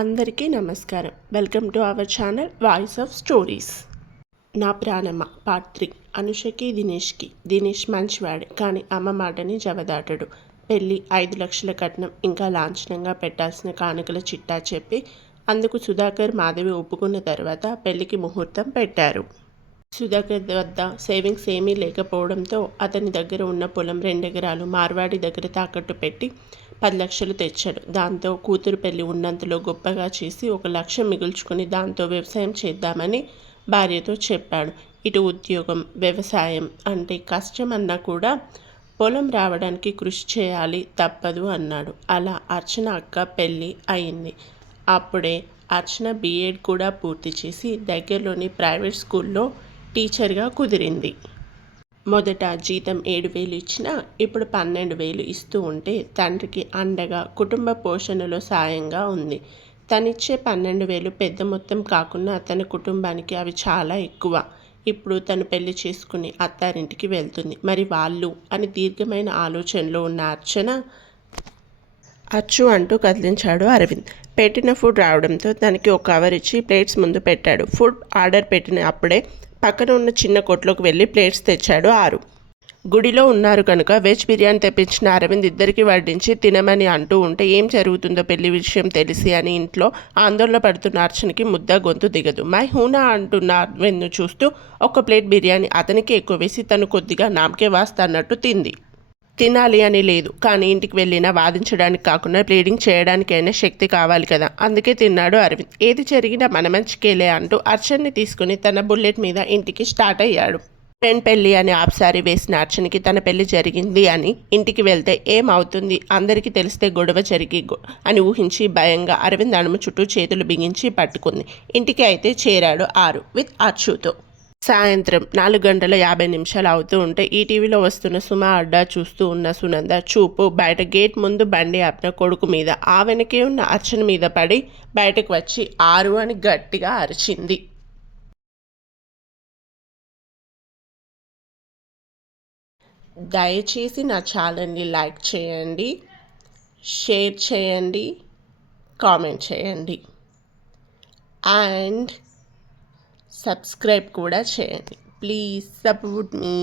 అందరికీ నమస్కారం. Welcome to our channel voice of stories. నా ప్రాణమ్మ పార్ట్ త్రీ. అనుషకి దినేష్కి. దినేష్ మంచివాడే కానీ అమ్మ మాటని జవదాటడు. పెళ్ళి ఐదు లక్షల కట్నం ఇంకా లాంఛనంగా పెట్టాల్సిన కానుకల చిట్టా చెప్పి అందుకు సుధాకర్ మాధవి ఒప్పుకున్న తర్వాత పెళ్ళికి ముహూర్తం పెట్టారు. సుధాకర్ వద్ద సేవింగ్స్ ఏమీ లేకపోవడంతో అతని దగ్గర ఉన్న పొలం రెండెకరాలు మార్వాడి దగ్గర తాకట్టు పెట్టి పది లక్షలు తెచ్చాడు. దాంతో కూతురు పెళ్ళి ఉన్నంతలో గొప్పగా చేసి ఒక లక్ష మిగుల్చుకుని దాంతో వ్యవసాయం చేద్దామని భార్యతో చెప్పాడు. ఇటు ఉద్యోగం వ్యవసాయం అంటే కష్టం అన్నా కూడా పొలం రావడానికి కృషి చేయాలి తప్పదు అన్నాడు. అలా అర్చన అక్క పెళ్ళి అయింది. అప్పుడే అర్చన బీఎడ్ కూడా పూర్తి చేసి దగ్గరలోని ప్రైవేట్ స్కూల్లో టీచర్గా కుదిరింది. మొదట జీతం ఏడు వేలు ఇచ్చినా ఇప్పుడు పన్నెండు వేలు ఇస్తూ ఉంటే తండ్రికి అండగా కుటుంబ పోషణలో సాయంగా ఉంది. తనిచ్చే పన్నెండు వేలు పెద్ద మొత్తం కాకుండా తన కుటుంబానికి అవి చాలా ఎక్కువ. ఇప్పుడు తను పెళ్ళి చేసుకుని అత్తారింటికి వెళ్తుంది. మరి వాళ్ళు? అని దీర్ఘమైన ఆలోచనలో ఉన్న అర్చన అచ్చు అంటూ కదిలించాడు అరవింద్. పెట్టిన ఫుడ్ రావడంతో తనకి ఒక కవర్ ఇచ్చి ప్లేట్స్ ముందు పెట్టాడు. ఫుడ్ ఆర్డర్ పెట్టిన అప్పుడే పక్కన ఉన్న చిన్న కొట్లోకి వెళ్ళి ప్లేట్స్ తెచ్చాడు ఆరు. గుడిలో ఉన్నారు కనుక వెజ్ బిర్యానీ తెప్పించిన అరవింద్ ఇద్దరికి వడ్డించి తినమని అంటూ ఉంటే ఏం జరుగుతుందో పెళ్ళి విషయం తెలిసి అని ఇంట్లో ఆందోళన పడుతున్న అర్చనకి ముద్ద గొంతు దిగదు. మై హూనా అంటున్న అరవింద్ను చూస్తూ ఒక ప్లేట్ బిర్యానీ అతనికి ఎక్కువ వేసి తను కొద్దిగా నామకే వాస్తన్నట్టు తింది. తినాలి అని లేదు. కానీ ఇంటికి వెళ్ళినా వాదించడానికి కాకుండా ప్లీడింగ్ చేయడానికైనా శక్తి కావాలి కదా. అందుకే తిన్నాడు అరవింద్. ఏది జరిగినా మన మంచికేలే అంటూ అర్చన్ని తీసుకుని తన బుల్లెట్ మీద ఇంటికి స్టార్ట్ అయ్యాడు. ఫ్రెండ్ పెళ్ళి అని ఆప్సారి వేసిన అర్చనకి తన పెళ్ళి జరిగింది అని ఇంటికి వెళ్తే ఏమవుతుంది? అందరికీ తెలిస్తే గొడవ జరిగి అని ఊహించి భయంగా అరవింద్ అణుము చుట్టూ చేతులు బిగించి పట్టుకుంది. ఇంటికి అయితే చేరాడు ఆరు విత్ అర్చుతో సాయంత్రం నాలుగు గంటల యాభై నిమిషాలు అవుతూ ఉంటే ఈటీవీలో వస్తున్న సుమ అడ్డా చూస్తూ ఉన్న సునంద చూపు బయట గేట్ ముందు బండి ఆపిన కొడుకు మీద ఆ వెనకే ఉన్న అర్చన మీద పడి బయటకు వచ్చి ఆరు అని గట్టిగా అరిచింది. దయచేసి నా ఛానల్ని లైక్ చేయండి షేర్ చేయండి కామెంట్ చేయండి. అండ్ సబ్స్క్రైబ్ కూడా చేయండి. Please support me.